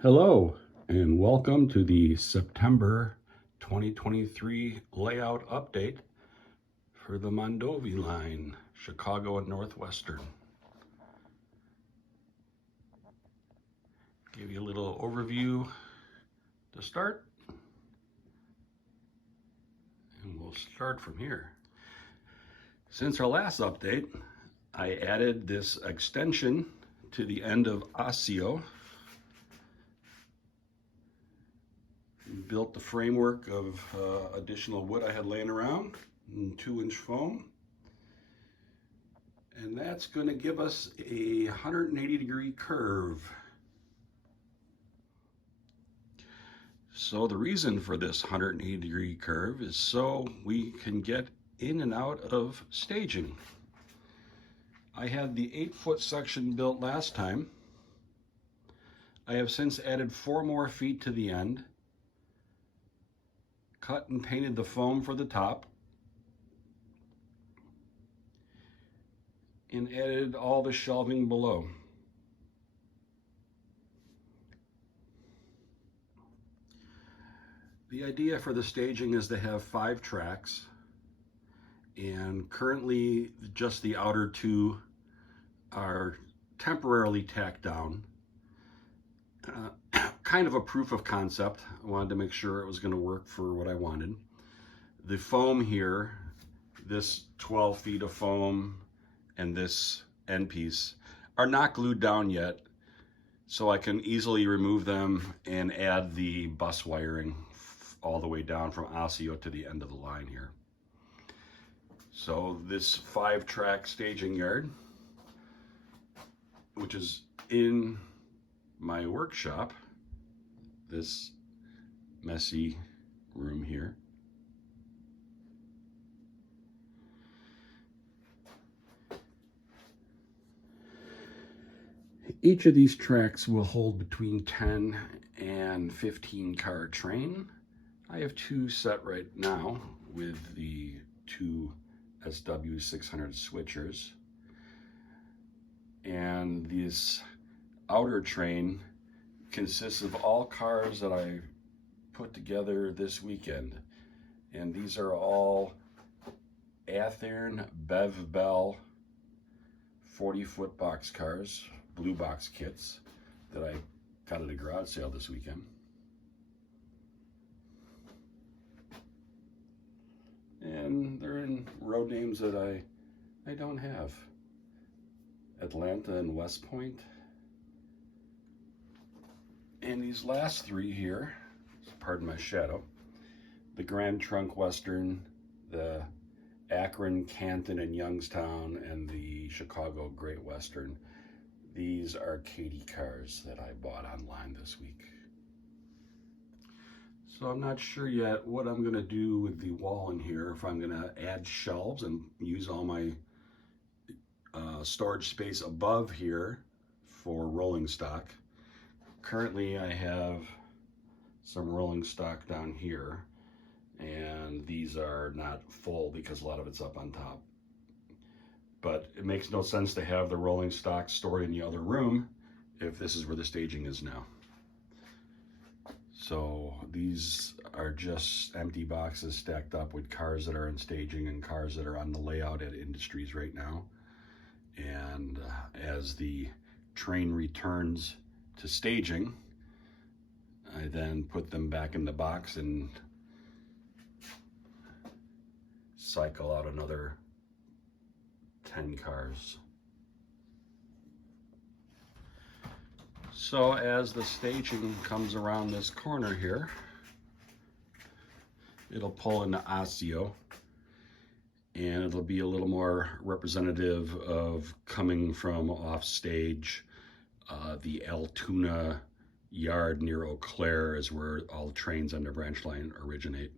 Hello and welcome to the September 2023 layout update for the Mondovi Line, Chicago and Northwestern. Give you a little overview to start, and we'll start from here. Since our last update, I added this extension to the end of Osseo. Built the framework of additional wood I had laying around in 2-inch foam. And that's going to give us a 180-degree curve. So the reason for this 180-degree curve is so we can get in and out of staging. I had the 8-foot section built last time. I have since added 4 more feet to the end. Cut and painted the foam for the top, and added all the shelving below. The idea for the staging is to have 5 tracks, and currently just the outer 2 are temporarily tacked down. Kind of a proof of concept. I wanted to make sure it was going to work for what I wanted. The foam here, this 12 feet of foam and this end piece are not glued down yet, so I can easily remove them and add the bus wiring all the way down from Osseo to the end of the line here. So this 5-track staging yard, which is in my workshop, this messy room here. Each of these tracks will hold between 10 and 15 car train. I have 2 set right now with the 2 SW600 switchers. And this outer train consists of all cars that I put together this weekend. And these are all Athearn Bev Bell 40-foot box cars, blue box kits that I got at a garage sale this weekend. And they're in road names that I don't have. Atlanta and West Point. And these last 3 here, pardon my shadow, the Grand Trunk Western, the Akron, Canton, and Youngstown, and the Chicago Great Western. These are Katie cars that I bought online this week. So I'm not sure yet what I'm going to do with the wall in here, if I'm going to add shelves and use all my storage space above here for rolling stock. Currently I have some rolling stock down here, and these are not full because a lot of it's up on top. But it makes no sense to have the rolling stock stored in the other room if this is where the staging is now. So these are just empty boxes stacked up with cars that are in staging and cars that are on the layout at Industries right now. And as the train returns to staging, I then put them back in the box and cycle out another 10 cars. So as the staging comes around this corner here, it'll pull into Osseo, and it'll be a little more representative of coming from off stage. The Altoona yard near Eau Claire is where all trains on the branch line originate.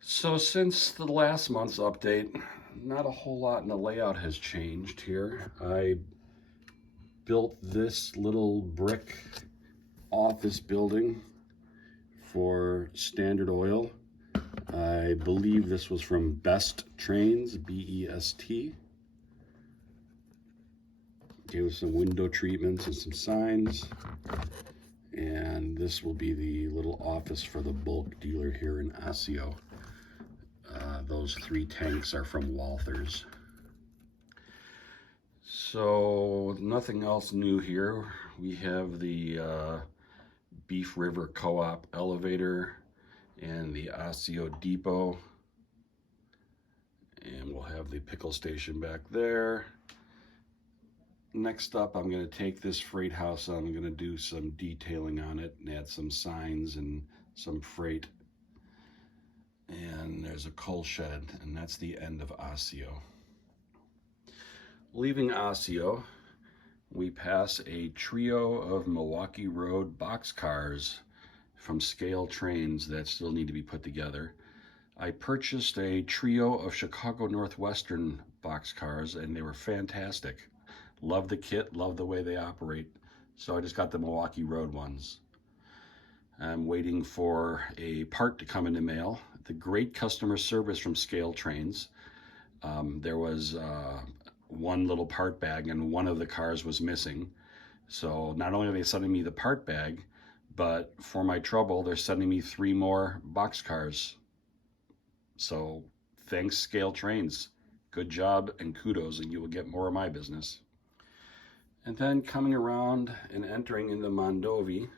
So since the last month's update, not a whole lot in the layout has changed here. I built this little brick office building for Standard Oil. I believe this was from Best Trains, B-E-S-T. do some window treatments and some signs. And this will be the little office for the bulk dealer here in Osseo. Those 3 tanks are from Walthers. So nothing else new here. We have the Beef River Co-op elevator and the Osseo depot. And we'll have the pickle station back there. Next up, I'm going to take this freight house. I'm going to do some detailing on it and add some signs and some freight. And there's a coal shed, and that's the end of Osseo. Leaving Osseo, we pass a trio of Milwaukee Road boxcars from Scale Trains that still need to be put together. I purchased a trio of Chicago Northwestern boxcars, and they were fantastic. Love the kit, love the way they operate. So I just got the Milwaukee Road ones. I'm waiting for a part to come in the mail. The great customer service from Scale Trains. There was one little part bag and one of the cars was missing. So not only are they sending me the part bag, but for my trouble, they're sending me 3 more boxcars. So thanks, Scale Trains. Good job and kudos, and you will get more of my business. And then coming around and entering into Mondovi,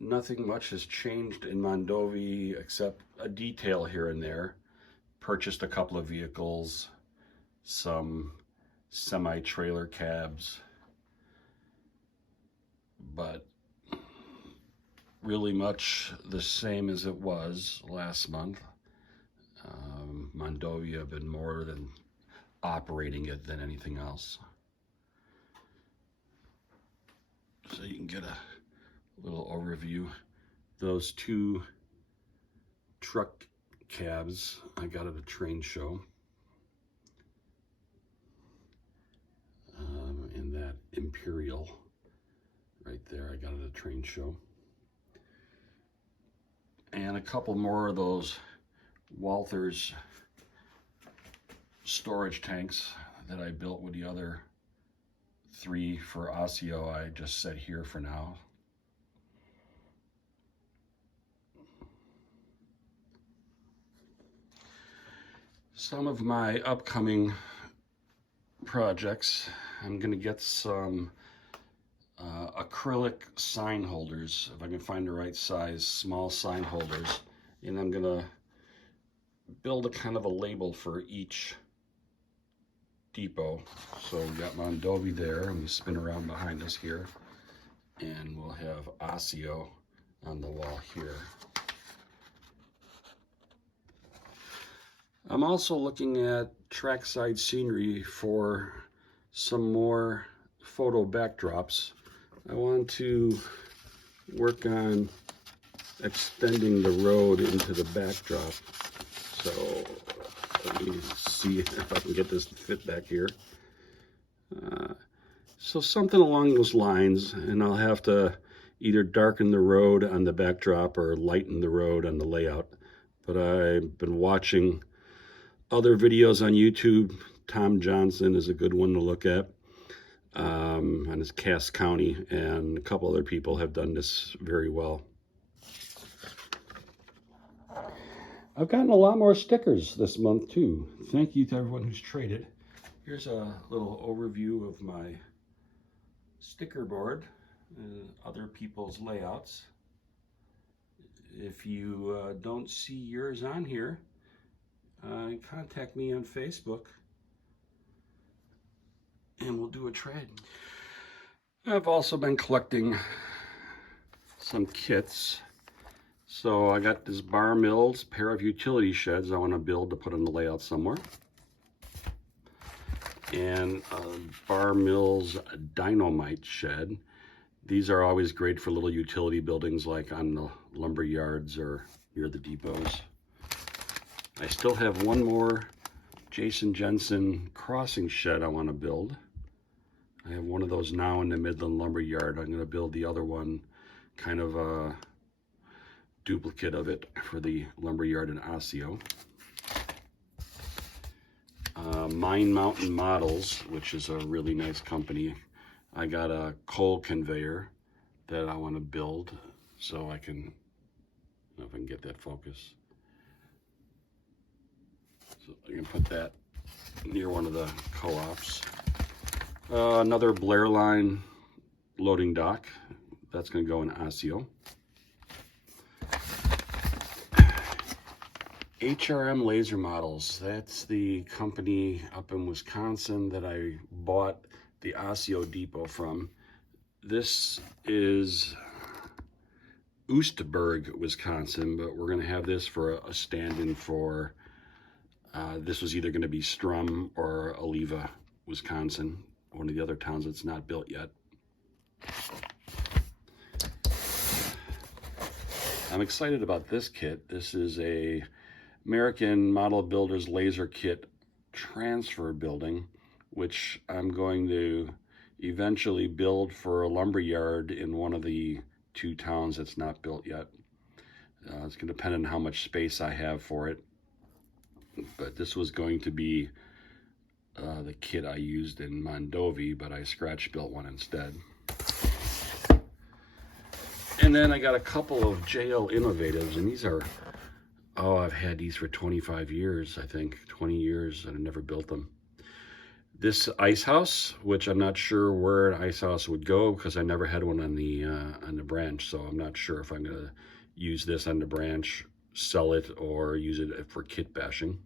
nothing much has changed in Mondovi except a detail here and there. Purchased a couple of vehicles, some semi-trailer cabs, but really much the same as it was last month. Mondovi have been more than operating it than anything else. So you can get a little overview. Those 2 truck cabs I got at a train show. And that Imperial right there I got at a train show. And a couple more of those Walthers storage tanks that I built with the other 3 for Osseo. I just set here for now. Some of my upcoming projects, I'm going to get some acrylic sign holders, if I can find the right size, small sign holders, and I'm going to build a kind of a label for each depot. So we got Mondovi there, and we spin around behind us here, and we'll have Osseo on the wall here. I'm also looking at trackside scenery for some more photo backdrops. I want to work on extending the road into the backdrop. So let me see if I can get this to fit back here. So something along those lines, and I'll have to either darken the road on the backdrop or lighten the road on the layout. But I've been watching other videos on YouTube. Tom Johnson is a good one to look at on his Cass County, and a couple other people have done this very well. I've gotten a lot more stickers this month too. Thank you to everyone who's traded. Here's a little overview of my sticker board and other people's layouts. If you don't see yours on here, contact me on Facebook and we'll do a trade. I've also been collecting some kits. So I got this Bar Mills pair of utility sheds I want to build to put on the layout somewhere. And a Bar Mills dynamite shed. These are always great for little utility buildings like on the lumber yards or near the depots. I still have one more Jason Jensen crossing shed I want to build. I have one of those now in the Midland lumber yard. I'm going to build the other one, kind of a duplicate of it for the lumber yard in Osseo. Mine Mountain Models, which is a really nice company. I got a coal conveyor that I want to build, so I can, I don't know if I can get that focus. So I can put that near one of the co-ops. Another Blair Line loading dock. That's going to go in Osseo. HRM Laser Models. That's the company up in Wisconsin that I bought the Osseo depot from. This is Oostburg, Wisconsin, but we're going to have this for a stand-in for, this was either going to be Strum or Oliva, Wisconsin, one of the other towns that's not built yet. I'm excited about this kit. This is a American Model Builders Laser Kit transfer building, which I'm going to eventually build for a lumber yard in one of the 2 towns that's not built yet. It's going to depend on how much space I have for it, but this was going to be the kit I used in Mondovi, but I scratch built one instead. And then I got a couple of JL Innovatives, and these are, oh, I've had these for 25 years, I think, 20 years, and I never built them. This ice house, which I'm not sure where an ice house would go because I never had one on the branch, so I'm not sure if I'm going to use this on the branch, sell it, or use it for kit bashing.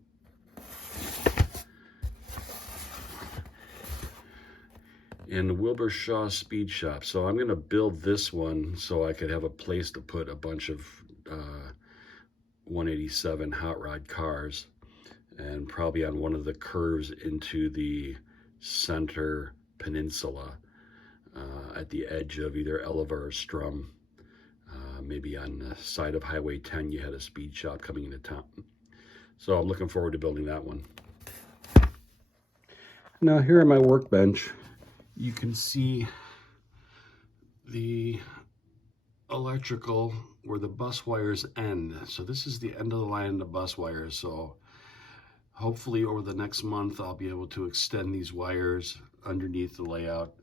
And the Wilbur Shaw Speed Shop. So I'm going to build this one so I could have a place to put a bunch of 187 hot rod cars, and probably on one of the curves into the center peninsula at the edge of either Elva or Strum. Maybe on the side of Highway 10 you had a speed shop coming into town. So I'm looking forward to building that one. Now here on my workbench, you can see the electrical where the bus wires end. So this is the end of the line of the bus wires. So hopefully over the next month, I'll be able to extend these wires underneath the layout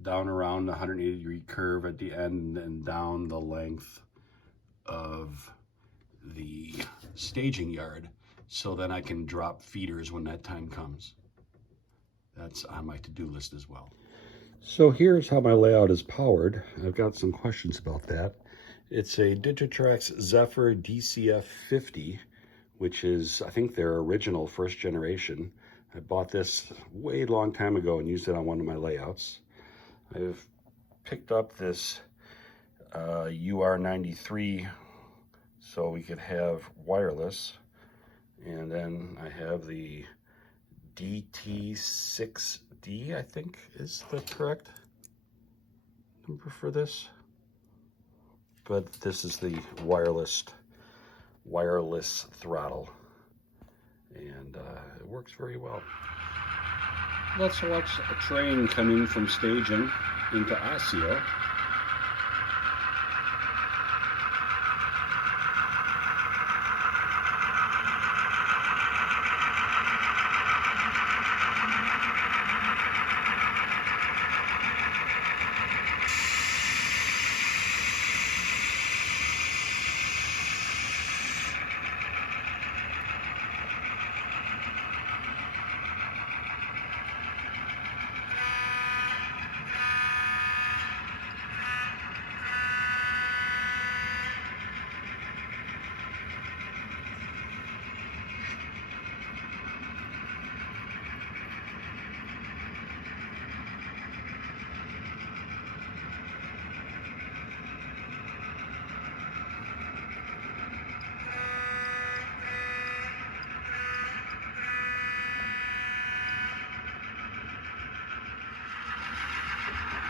down around the 180-degree curve at the end and down the length of the staging yard. So then I can drop feeders when that time comes. That's on my to-do list as well. So here's how my layout is powered. I've got some questions about that. It's a Digitrax Zephyr DCF 50, which is, I think, their original first generation. I bought this way long time ago and used it on one of my layouts. I've picked up this UR93 so we could have wireless. And then I have the DT6D, I think is the correct number for this. But this is the wireless throttle, and it works very well. Let's watch a train coming from staging into Osseo.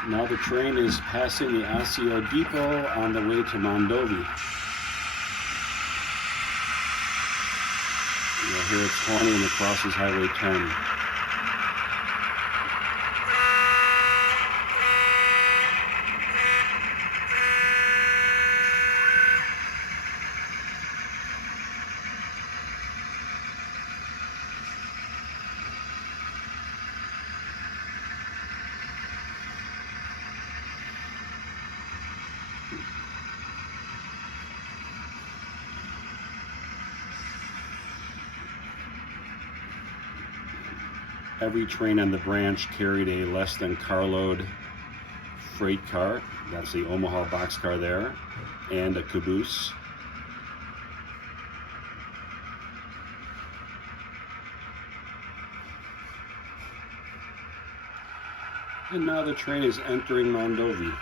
Now the train is passing the Osseo depot on the way to Mondovi. You'll hear its horn when it crosses Highway 10. Every train on the branch carried a less than carload freight car. That's the Omaha boxcar there, and a caboose. And now the train is entering Mondovi.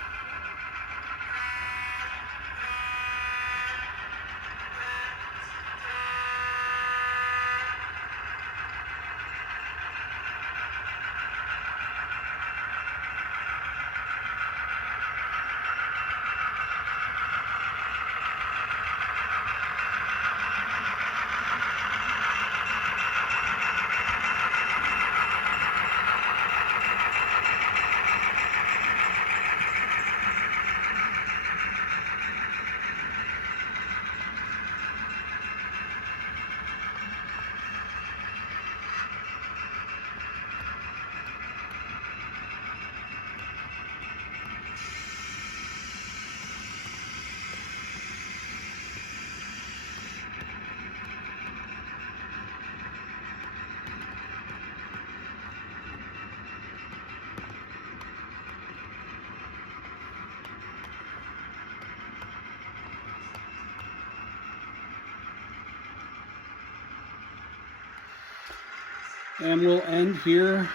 And we'll end here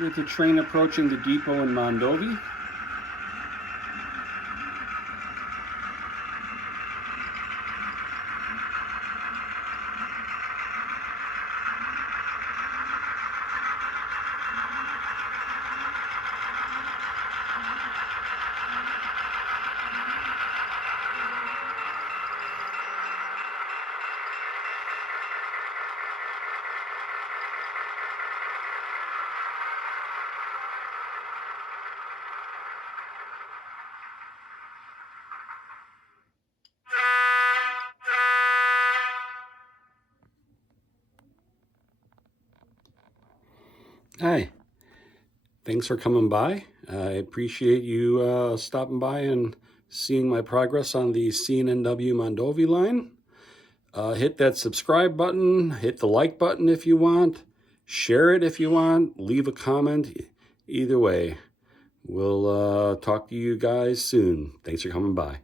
with the train approaching the depot in Mondovi. Hi, thanks for coming by. I appreciate you stopping by and seeing my progress on the C&NW Mondovi Line. Hit that subscribe button, hit the like button if you want, share it if you want, leave a comment. Either way, we'll talk to you guys soon. Thanks for coming by.